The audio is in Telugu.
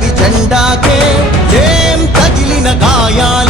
అండవి జెండాకే ఏం తగిలిన గాయాలు?